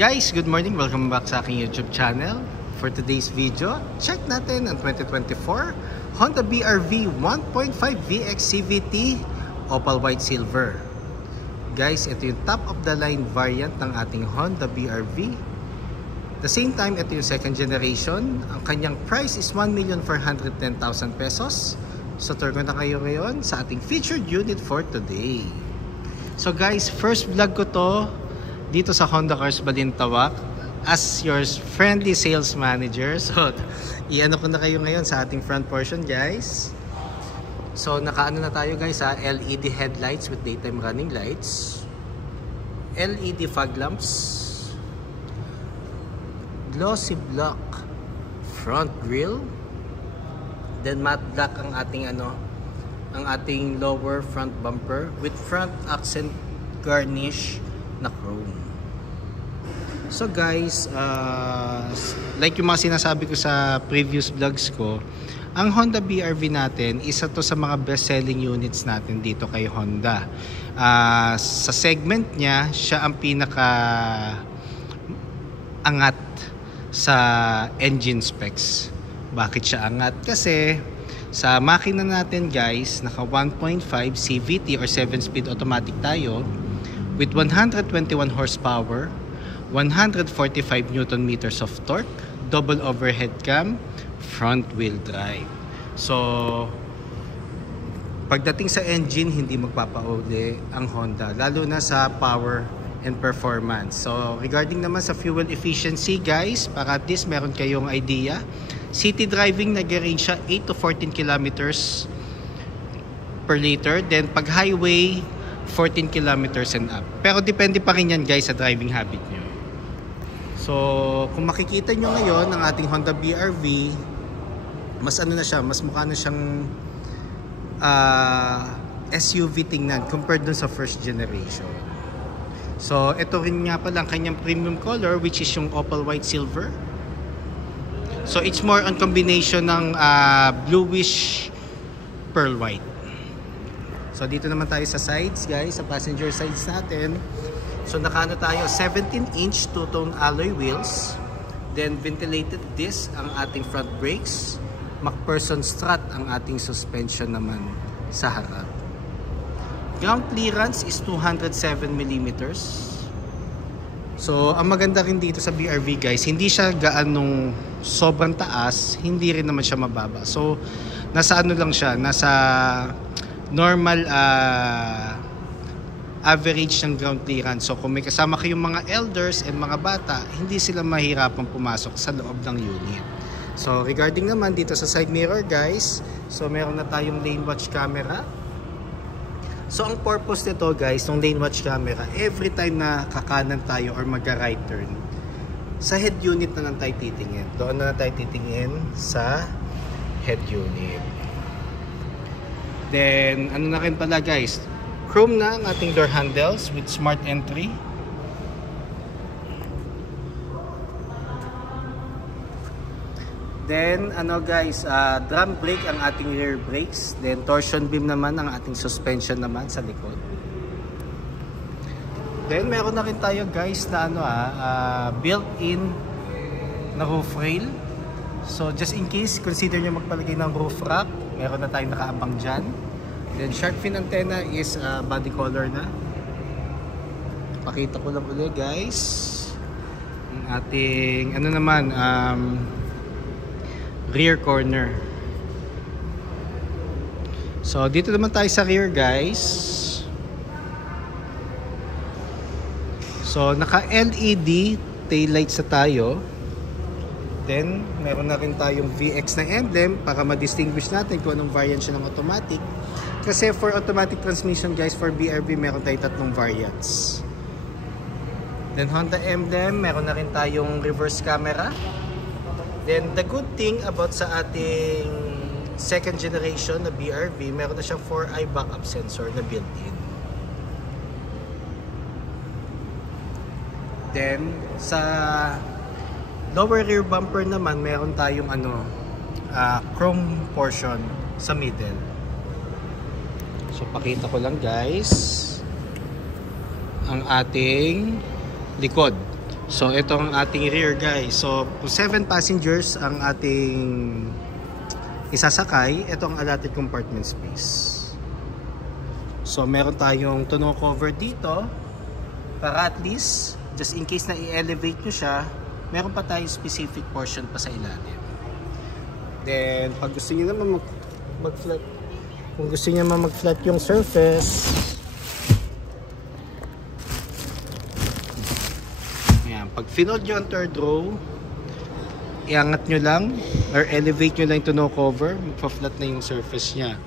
Guys, good morning. Welcome back sa aking YouTube channel. For today's video, check natin ang 2024 Honda BR-V 1.5 VX CVT Opal White Silver. Guys, ito yung top of the line variant ng ating Honda BR-V. The same time, ito yung second generation. Ang kanyang price is 1,410,000 pesos. So, tour ko na kayo ngayon sa ating featured unit for today. So guys, first vlog ko to dito sa Honda Cars Balintawak as your friendly sales manager. So, i-ano ko na kayo ngayon sa ating front portion, guys. So, nakaano na tayo guys sa LED headlights with daytime running lights, LED fog lamps, glossy block front grille, then matte black ang ating lower front bumper with front accent garnish na chrome. So guys, like yung mga sinasabi ko sa previous vlogs ko, ang Honda BR-V natin, isa to sa mga best-selling units natin dito kay Honda. Sa segment niya, siya ang pinaka-angat sa engine specs. Bakit siya angat? Kasi sa makina natin guys, naka 1.5 CVT or 7-speed automatic tayo with 121 horsepower, 145 Newton meters of torque, double overhead cam, front wheel drive. So, pagdating sa engine, hindi magpapauli ang Honda, lalo na sa power and performance. So, regarding naman sa fuel efficiency guys, para at least meron kayong idea, city driving nag-range siya 8 to 14 kilometers per liter. Then pag highway, 14 kilometers and up. Pero depende pa rin yan guys sa driving habit nyo. So kung makikita nyo ngayon ang ating Honda BR-V, mas ano na siya, mas mukha na siyang SUV tingnan compared dun sa first generation. So ito rin nga pala ang kanyang premium color, which is yung Opal White Silver. So it's more on combination ng bluish pearl white. So dito naman tayo sa sides guys, sa passenger sides natin. So nakaano tayo, 17-inch two-tone alloy wheels. Then ventilated disc ang ating front brakes. MacPherson strut ang ating suspension naman sa harap. Ground clearance is 207mm. So, ang maganda rin dito sa BR-V guys, hindi siya gaanong sobrang taas, hindi rin naman siya mababa. So, nasa ano lang siya, nasa normal average ng ground clearance. So, kung may kasama kayong mga elders and mga bata, hindi sila mahirapang pumasok sa loob ng unit. So, regarding naman dito sa side mirror guys, so meron na tayong lane watch camera. So, ang purpose nito guys, ng lane watch camera, every time na kakanan tayo or mag-right turn, sa head unit na lang tayo titingin. Doon na lang tayo titingin sa head unit. Then, ano na rin pala guys, chrome na ang ating door handles with smart entry. Then, ano guys, drum brake ang ating rear brakes. Then, torsion beam naman ang ating suspension naman sa likod. Then, meron na rin tayo guys na built-in na roof rail. So, just in case, consider nyo magpalagay ng roof rack, meron na tayong nakaabang dyan. Then, shark fin antenna is body color na. Pakita ko lang ulit guys. Ang ating, ano naman, rear corner. So dito naman tayo sa rear guys. So naka LED tail lights na tayo. Then meron na rin tayong VX na emblem para ma-distinguish natin kung anong variant siya ng automatic. Kasi for automatic transmission guys, for BR-V meron tayong tatlong variants. Then Honda emblem, meron na rin tayong reverse camera. Then, the good thing about sa ating second generation na BR-V, meron na siyang 4-eye backup sensor na built-in. Then, sa lower rear bumper naman, meron tayong chrome portion sa middle. So, pakita ko lang guys ang ating likod. So ito ang ating rear guys. So kung 7 passengers ang ating isasakay, ito ang allotted compartment space. So meron tayong tonneau cover dito para at least just in case na i-elevate nyo siya, meron pa tayong specific portion pa sa ilalim. Then pag gusto niyo naman mag-flat, kung gusto niyo naman mag-flat yung surface, ayan, pag finold nyo ang third row, iangat nyo lang or elevate nyo lang yung tonneau cover, magpa-flat na yung surface nya.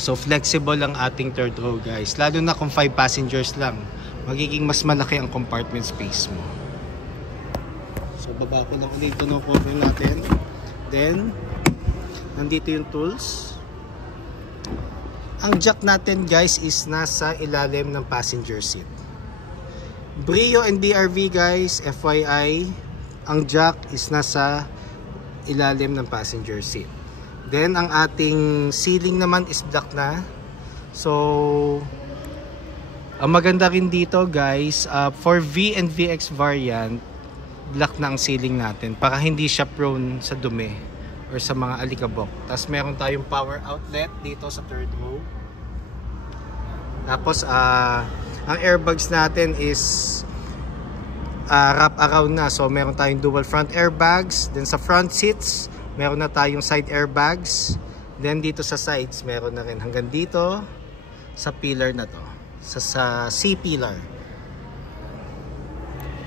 So flexible ang ating third row guys, lalo na kung 5 passengers lang, magiging mas malaki ang compartment space mo. So baba ko lang ulit yung tonneau cover natin. Then nandito yung tools. Ang jack natin guys is nasa ilalim ng passenger seat. Brio and BRV guys, FYI, ang jack is nasa ilalim ng passenger seat. Then ang ating ceiling naman is black na. So ang maganda rin dito guys, for V and VX variant, black na ang ceiling natin para hindi siya prone sa dumi or sa mga alikabok. Tapos meron tayong power outlet dito sa third row. Tapos ang airbags natin is wrap around na. So meron tayong dual front airbags. Then sa front seats, meron na tayong side airbags. Then dito sa sides, meron na rin hanggang dito sa pillar na to. Sa C pillar.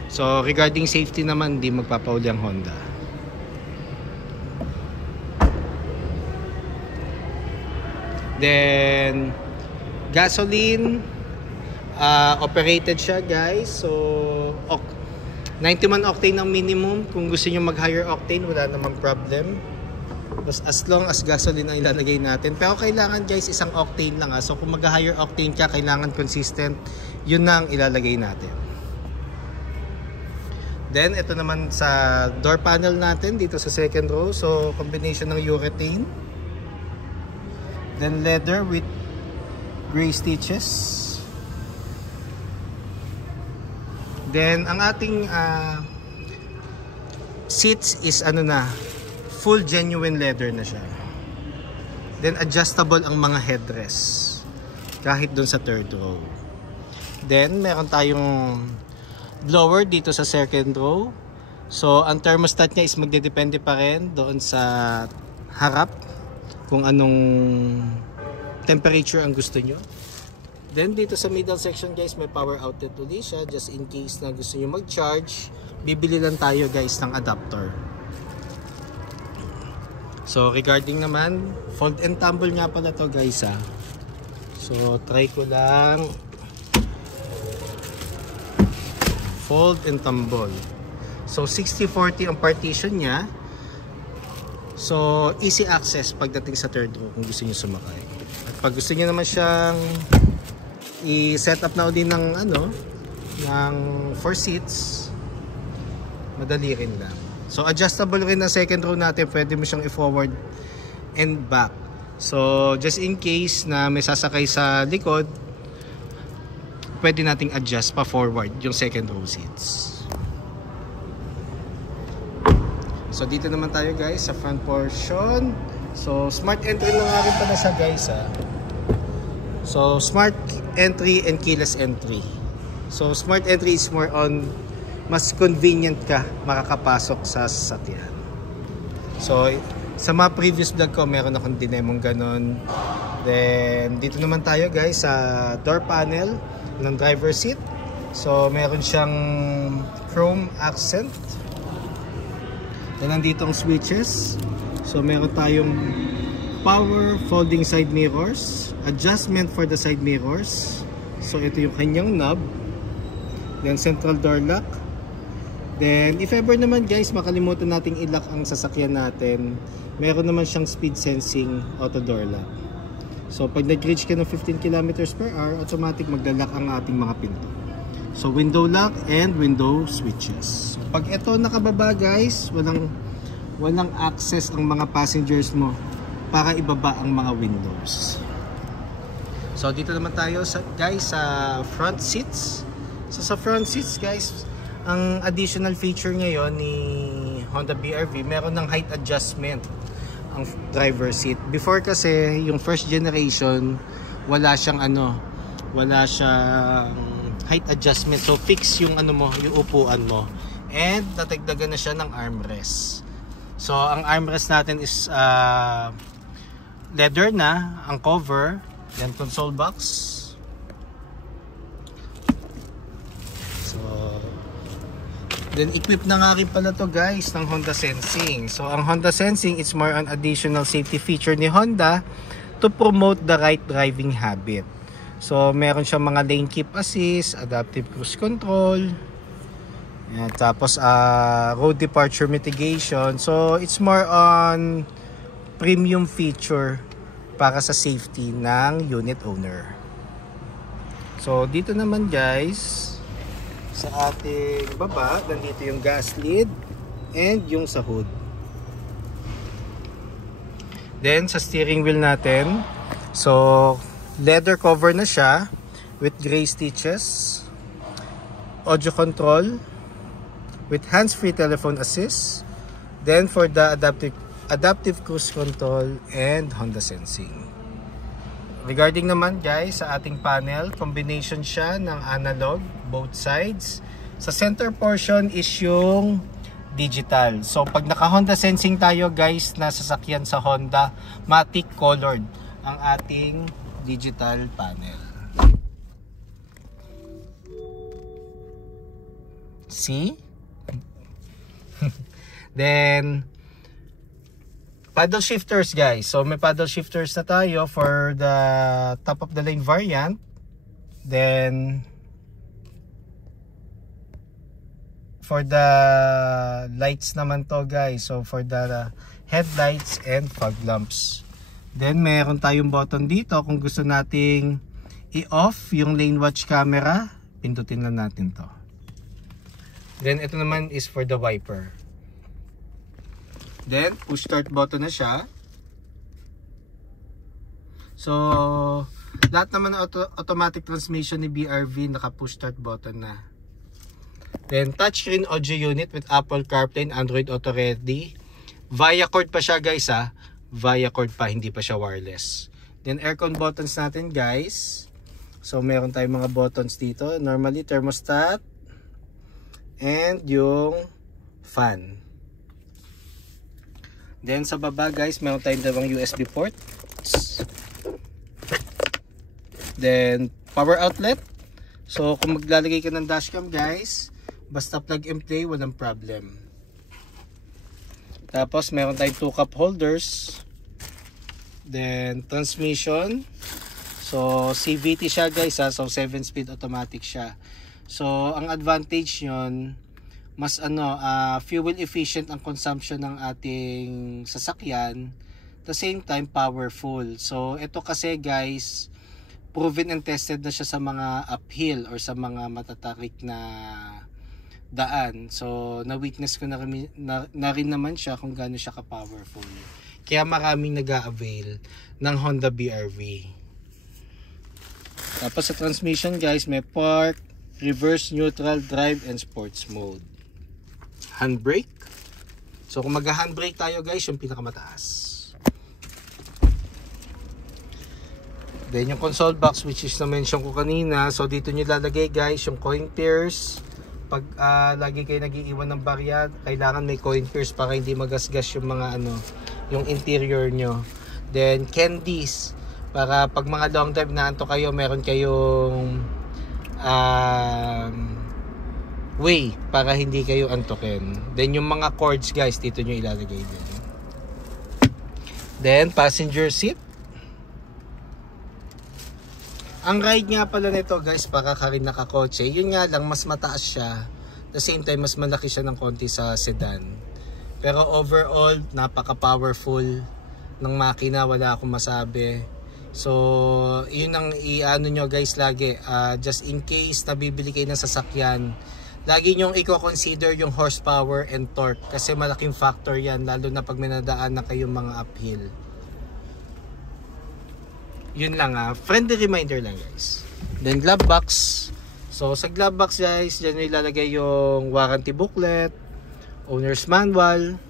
So regarding safety naman, hindi magpapauli ang Honda. Then gasoline, operated siya guys. So 91 octane ang minimum. Kung gusto nyo mag higher octane, wala namang problem. As long as gasoline ang ilalagay natin. Pero kailangan guys isang octane lang. So kung mag higher octane ka, kailangan consistent. Yun na ang ilalagay natin. Then ito naman sa door panel natin dito sa second row. So combination ng urethane, then leather with gray stitches. Then ang ating seats is ano na, full genuine leather na siya. Then adjustable ang mga headrests kahit dun sa third row. Then meron tayong blower dito sa second row. So ang thermostat niya is magdedepende pa rin doon sa harap kung anong temperature ang gusto nyo. Then dito sa middle section guys, may power outlet ulit siya just in case na gusto nyo mag-charge. Bibili lang tayo guys ng adapter. So regarding naman, fold and tumble nga pala to guys ha. So try ko lang. Fold and tumble. So 60-40 ang partition niya. So easy access pagdating sa third row kung gusto niyo sumakay. At pag gusto niyo naman siyang i-set up na ulit ng ano, ng 4 seats, madali rin lang. So adjustable rin na second row natin, pwede mo siyang i-forward and back. So just in case na may sasakay sa likod, pwede nating adjust pa forward yung second row seats. So dito naman tayo guys sa front portion. So smart entry lang nga rin pala siya guys ha. So smart entry and keyless entry. So smart entry is more on mas convenient ka makakapasok sa sasakyan. So sa mga previous vlog ko meron akong dinemong ganon. Then dito naman tayo guys sa door panel ng driver seat. So meron siyang chrome accent. Then nandito ang switches. So meron tayong power folding side mirrors, adjustment for the side mirrors. So ito yung kanyang knob. Then central door lock. Then if ever naman guys makalimutan nating i-lock ang sasakyan natin, meron naman siyang speed sensing auto door lock. So pag nag-reach ka ng 15 km/h, automatic magla-lock ang ating mga pinto. So window lock and window switches. So, pag ito nakababa guys, walang access ang mga passengers mo para ibaba ang mga windows. So dito naman tayo sa guys sa front seats. So sa front seats guys, ang additional feature ngayon ni Honda BR-V, meron ng height adjustment ang driver seat. Before kasi, yung first generation, wala siyang height adjustment. So fix yung yung upuan mo. And natagdagan na siya ng armrest. So ang armrest natin is leather na ang cover. Yan, console box. So then equip na nga rin pala to guys ng Honda Sensing. So ang Honda Sensing, it's more on additional safety feature ni Honda to promote the right driving habit. So meron siyang mga lane keep assist, adaptive cruise control, and tapos road departure mitigation. So it's more on premium feature para sa safety ng unit owner. So dito naman guys, sa ating baba, nandito yung gas lid and yung sa hood. Then sa steering wheel natin, so leather cover na siya with gray stitches, audio control with hands-free telephone assist, then for the adaptive cruise control and Honda Sensing. Regarding naman guys sa ating panel, combination siya ng analog both sides. Sa center portion is yung digital. So pag naka Honda Sensing tayo guys na sasakyan sa Honda, matic colored ang ating digital panel. See? Then paddle shifters guys. So may paddle shifters na tayo for the top of the line variant. Then for the lights naman to guys. So for the headlights and fog lamps. Then meron tayong button dito kung gusto nating i-off yung lane watch camera, pindutin lang natin to. Then ito naman is for the wiper. Then push start button na siya. So lahat naman ng automatic transmission ni BR-V naka push start button na. Then touchscreen audio unit with Apple CarPlay and Android Auto Ready. Via cord pa siya guys ha. Via cord pa, hindi pa siya wireless. Then aircon buttons natin guys. So meron tayong mga buttons dito. Normally thermostat and yung fan. Then sa baba guys, meron tayong dalawang USB ports. Then power outlet. So kung maglalagay ka ng dashcam guys, basta plug and play, walang problem. Tapos meron tayong 2 cup holders. Then transmission. So CVT siya guys ha. So 7-speed automatic siya. So ang advantage nyon, mas fuel efficient ang consumption ng ating sasakyan. At the same time powerful. So ito kasi guys, proven and tested na siya sa mga uphill or sa mga matatarik na daan. So na-witness ko na rin naman siya kung gaano siya ka-powerful. Kaya maraming nag-a-avail ng Honda BR-V. Tapos sa transmission guys, may park, reverse, neutral, drive, and sports mode. Handbrake. So kung mag-handbrake tayo guys, yung pinakamataas. Then yung console box, which is na-mention ko kanina. So dito nyo lalagay guys yung coin pairs. Pag lagi kayo nag-iiwan ng barya, kailangan may coin pairs para hindi magasgas yung mga yung interior nyo. Then candies, para pag mga long drive na anto kayo, meron kayong way para hindi kayo antokin. Then yung mga cords guys, dito nyo ilalagay din. Then passenger seat. Ang ride nga pala nito guys, para ka rin nakakotse. Yun nga lang, mas mataas siya. At the same time, mas malaki siya ng konti sa sedan. Pero overall, napaka-powerful ng makina. Wala akong masabi. So, yun ang i-ano nyo guys lagi. Just in case nabibili kayo ng sasakyan, lagi nyong i-consider yung horsepower and torque. Kasi malaking factor yan, lalo na pag may nadaan na kayong mga uphill. Yun lang friendly reminder lang guys. Then glove box. So sa glove box guys, dyan may ilalagay yung warranty booklet, owner's manual,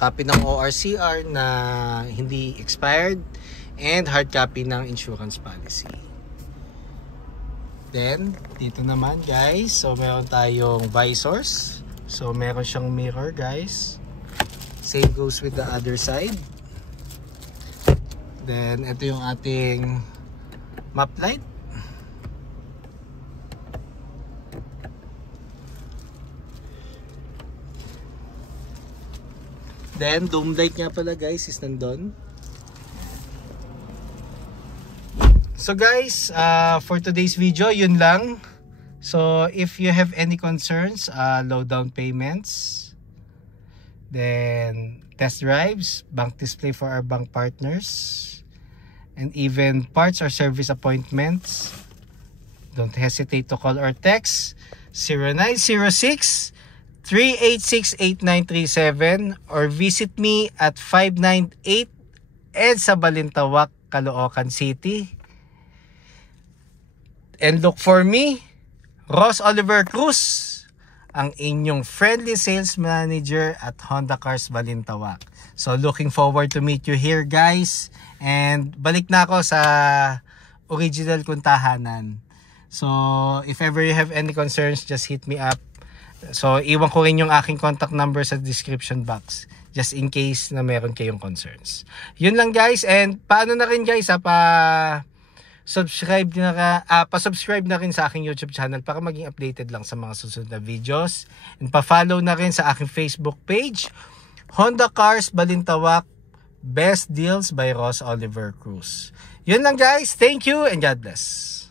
copy ng ORCR na hindi expired, and hard copy ng insurance policy. Then dito naman guys, so meron tayong visors. So meron siyang mirror guys. Same goes with the other side. Then ito yung ating map light. Then dome light nga pala guys is nandun. So guys, for today's video, yun lang. So if you have any concerns, low down payments, then test drives, bank display for our bank partners, and even parts or service appointments, don't hesitate to call or text 0906-386-8937 or visit me at 598 EDSA Balintawak, Caloocan City. And look for me, Ross Oliver Cruz, ang inyong friendly sales manager at Honda Cars Balintawak. So looking forward to meet you here guys. And balik na ako sa original kong tahanan. So if ever you have any concerns, just hit me up. So iwan ko rin yung aking contact number sa description box, just in case na meron kayong concerns. Yun lang guys. And paano na rin guys, pa-subscribe na rin sa aking YouTube channel para maging updated lang sa mga susunod na videos. And pa-follow na rin sa aking Facebook page, Honda Cars Balintawak, Best Deals by Ross Oliver Cruz. Yun lang guys. Thank you and God bless.